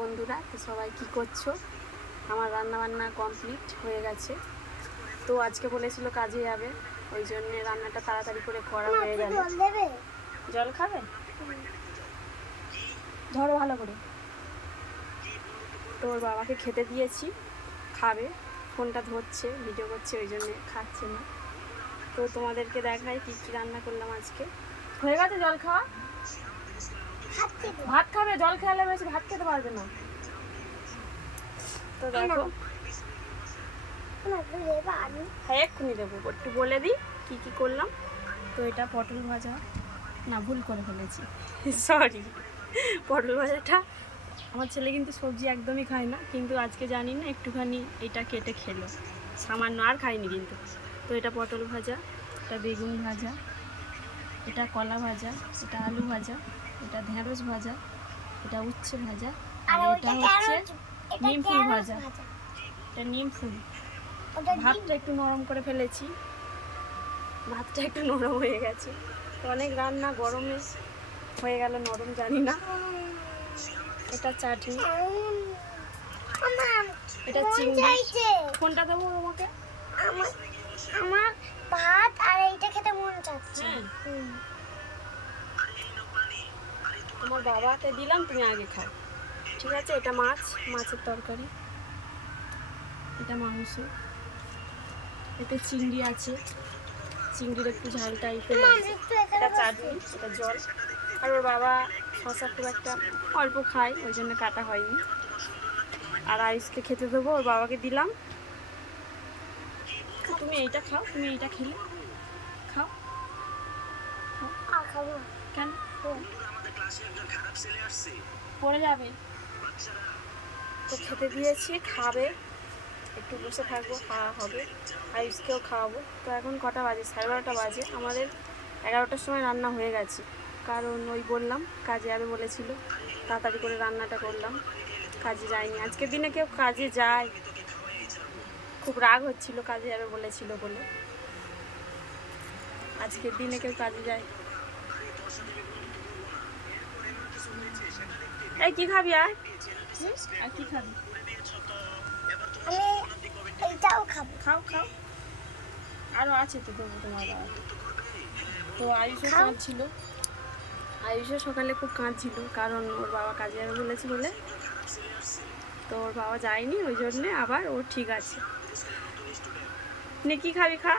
বন্ধুরা, তো সবাই কি করছো? আমার রান্নাবান্না কমপ্লিট হয়ে গেছে। তো আজকে বলেছিল কাজে যাবে, ওই জন্য রান্নাটা তাড়াতাড়ি করে করা হয়ে গেল। জল খাবে? ধরো ভালো করে। তো ওর বাবাকে খেতে দিয়েছি, খাবে। ফোনটা ধরছে, ভিডিও করছে, ওই জন্যে খাচ্ছে না। তো তোমাদেরকে দেখাই কী কী রান্না করলাম আজকে। হয়ে গেছে জল খাওয়া? ভাত খাবে? জল খেলে বেশি ভাত খেতে পারবে না। তো দেখো, হ্যাঁ এক্ষুনি দেবো, একটু বলে দিই কী কী করলাম। তো এটা পটল ভাজা, না ভুল করে ফেলেছি, সরি। পটল ভাজাটা, আমার ছেলে কিন্তু সবজি একদমই খায় না, কিন্তু আজকে জানি না একটুখানি এটা কেটে খেলো, সামান্য, আর খায়নি কিন্তু। তো এটা পটল ভাজা, এটা বেগুন ভাজা, এটা কলা ভাজা, এটা আলু ভাজা, এটা ঢেঁড়স ভাজা, এটা উচ্ছে ভাজা, আর এটা হচ্ছে নিম ফুল ভাজা। এটা নিম ফুল। ভাতটা একটু নরম করে ফেলেছি, ভাতটা একটু নরম হয়ে গেছে। তো অনেক রান্না গরমে হয়ে গেল নরম, জানি না। এটা চাটনি, এটা চিংড়ি। ফোনটা দেবো আমাকে, আমার ভাত আর এইটা খেতে মন চাচ্ছে। তোমার বাবাকে দিলাম, তুমি আগে খাও, ঠিক আছে? এটা মাছ, মাছের তরকারি, এটা মাংস, এটা চিংড়ি আছে, চিংড়ির একটু ঝাল টাইপের, এটা চাটনি, এটা জল। আর ওর বাবা শশা খুব একটা অল্প খায়, ওই জন্য কাটা হয়নি। আর আয়ুষকে খেতে দেবো, ওর বাবাকে দিলাম। তুমি এইটা খাও, তুমি এইটা খেলে খাও। কেন পড়ে যাবে? তো খেতে দিয়েছি, খাবে, একটু বসে থাকবো, খাওয়া হবে, আয়ুষকেও খাওয়াবো। তো এখন কটা বাজে? 12:30 বাজে। আমাদের 11টার সময় রান্না হয়ে গেছে, কারণ ওই বললাম কাজে যাবে বলেছিল, তাড়াতাড়ি করে রান্নাটা করলাম। কাজে যায়নি আজকের দিনে, কেউ কাজে যায়, খুব রাগ হচ্ছিল কাজে যাবে বলেছিল বলে। আজকের দিনে কেউ কাজে যায়? এই কি খাবি? আর কি খাবি? এইটাও খাবো। খাও খাও, আরও আছে তো দেবো তোমার বাবা। তো আয়ুষও কাঁদছিল, আয়ুষও সকালে খুব কাঁদছিল, কারণ ওর বাবা কাজে যাবে বলেছে বলে। তো ওর বাবা যায়নি, ওই জন্যে আবার ও ঠিক আছে। নে কি খাবি? খা।